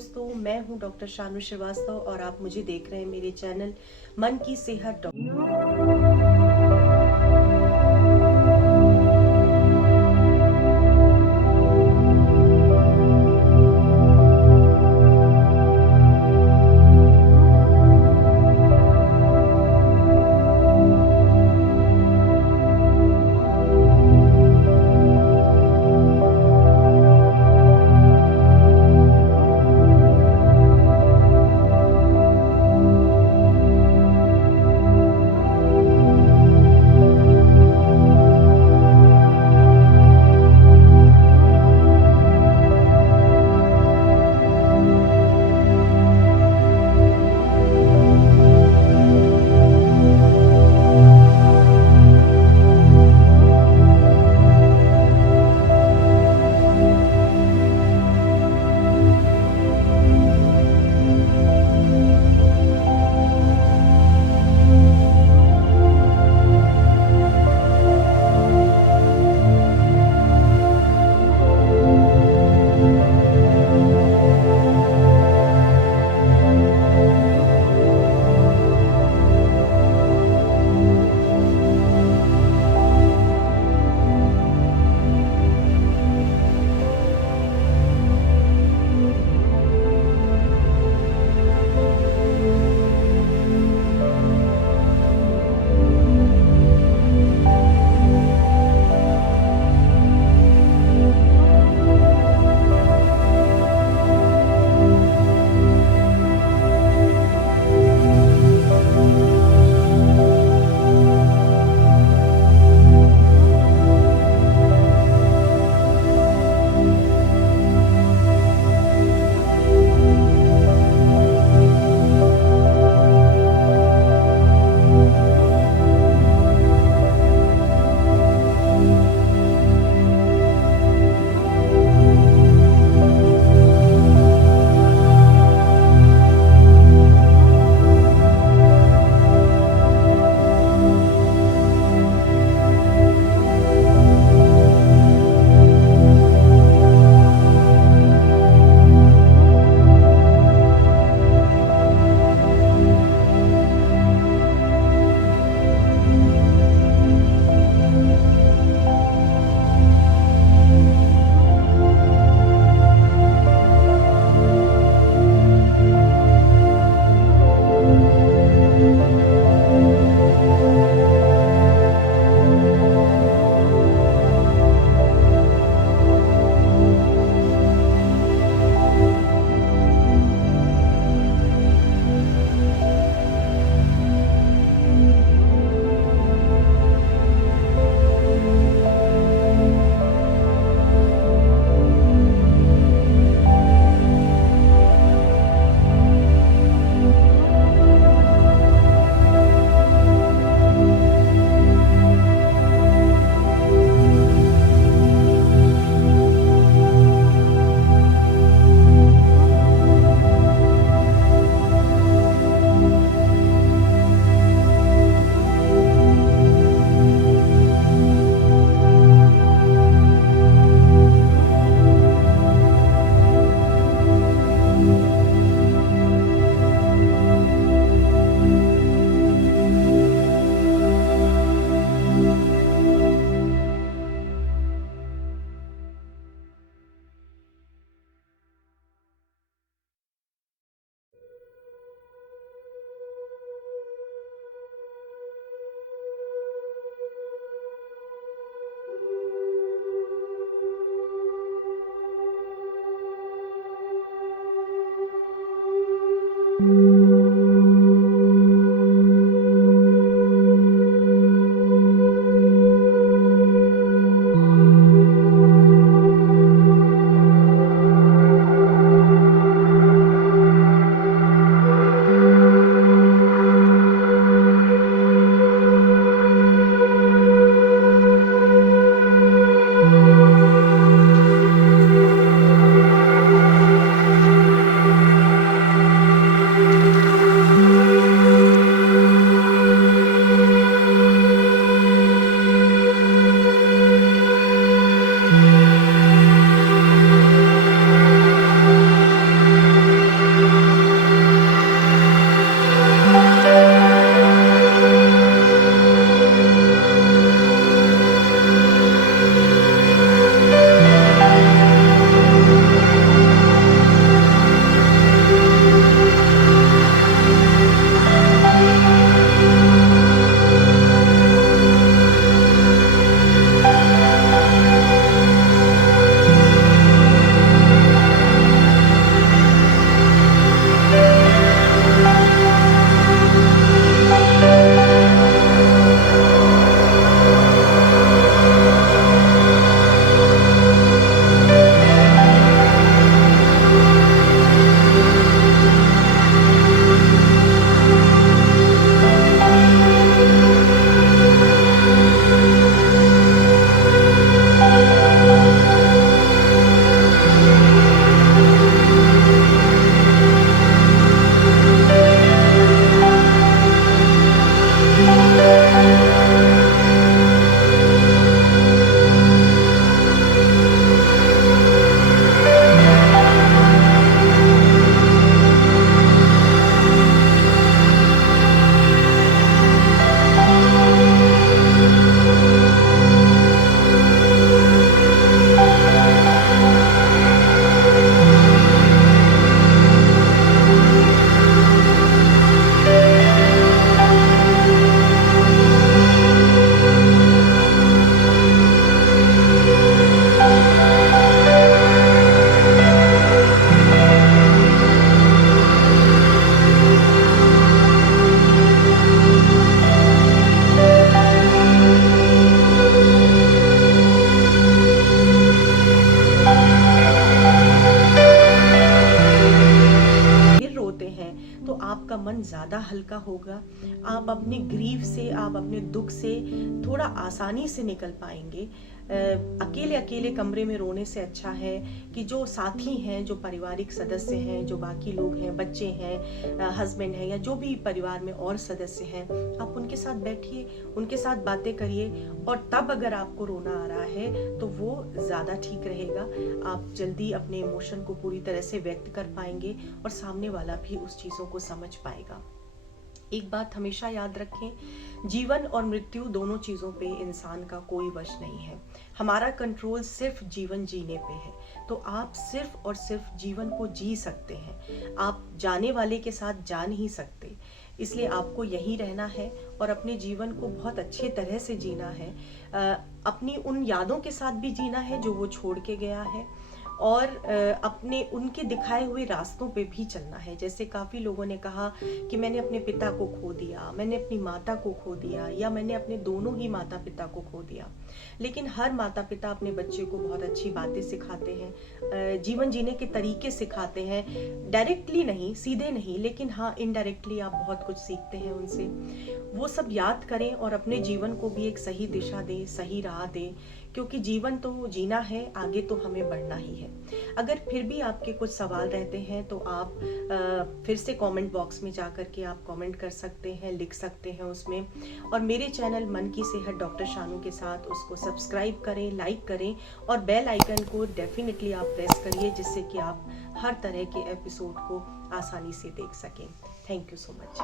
दोस्तों, मैं हूं डॉक्टर शानू श्रीवास्तव और आप मुझे देख रहे हैं मेरे चैनल मन की सेहत ज़्यादा हल्का होगा। आप अपने ग्रीफ से, आप अपने दुख से थोड़ा आसानी से निकल पाएंगे। अकेले अकेले कमरे में रोने से अच्छा है कि जो साथी हैं, जो पारिवारिक सदस्य हैं, जो बाकी लोग हैं, बच्चे हैं, हस्बैंड हैं, या जो भी परिवार में और सदस्य हैं, आप उनके साथ बैठिए, उनके साथ बातें करिए, और तब अगर आपको रोना आ रहा है तो वो ज़्यादा ठीक रहेगा। आप जल्दी अपने इमोशन को पूरी तरह से व्यक्त कर पाएंगे और सामने वाला भी उस चीज़ों को समझ पाएगा। एक बात हमेशा याद रखें, जीवन और मृत्यु दोनों चीज़ों पे इंसान का कोई वश नहीं है। हमारा कंट्रोल सिर्फ जीवन जीने पे है। तो आप सिर्फ और सिर्फ जीवन को जी सकते हैं, आप जाने वाले के साथ जा नहीं सकते। इसलिए आपको यहीं रहना है और अपने जीवन को बहुत अच्छे तरह से जीना है। अपनी उन यादों के साथ भी जीना है जो वो छोड़ के गया है, और अपने उनके दिखाए हुए रास्तों पे भी चलना है। जैसे काफ़ी लोगों ने कहा कि मैंने अपने पिता को खो दिया, मैंने अपनी माता को खो दिया, या मैंने अपने दोनों ही माता पिता को खो दिया। लेकिन हर माता पिता अपने बच्चे को बहुत अच्छी बातें सिखाते हैं, जीवन जीने के तरीके सिखाते हैं। डायरेक्टली नहीं, सीधे नहीं, लेकिन हाँ इनडायरेक्टली आप बहुत कुछ सीखते हैं उनसे। वो सब याद करें और अपने जीवन को भी एक सही दिशा दें, सही राह दें, क्योंकि जीवन तो जीना है, आगे तो हमें बढ़ना ही है। अगर फिर भी आपके कुछ सवाल रहते हैं तो आप फिर से कमेंट बॉक्स में जाकर के आप कमेंट कर सकते हैं, लिख सकते हैं उसमें। और मेरे चैनल मन की सेहत डॉक्टर शानू के साथ उसको सब्सक्राइब करें, लाइक करें, और बेल आइकन को डेफिनेटली आप प्रेस करिए, जिससे कि आप हर तरह के एपिसोड को आसानी से देख सकें। Thank you so much.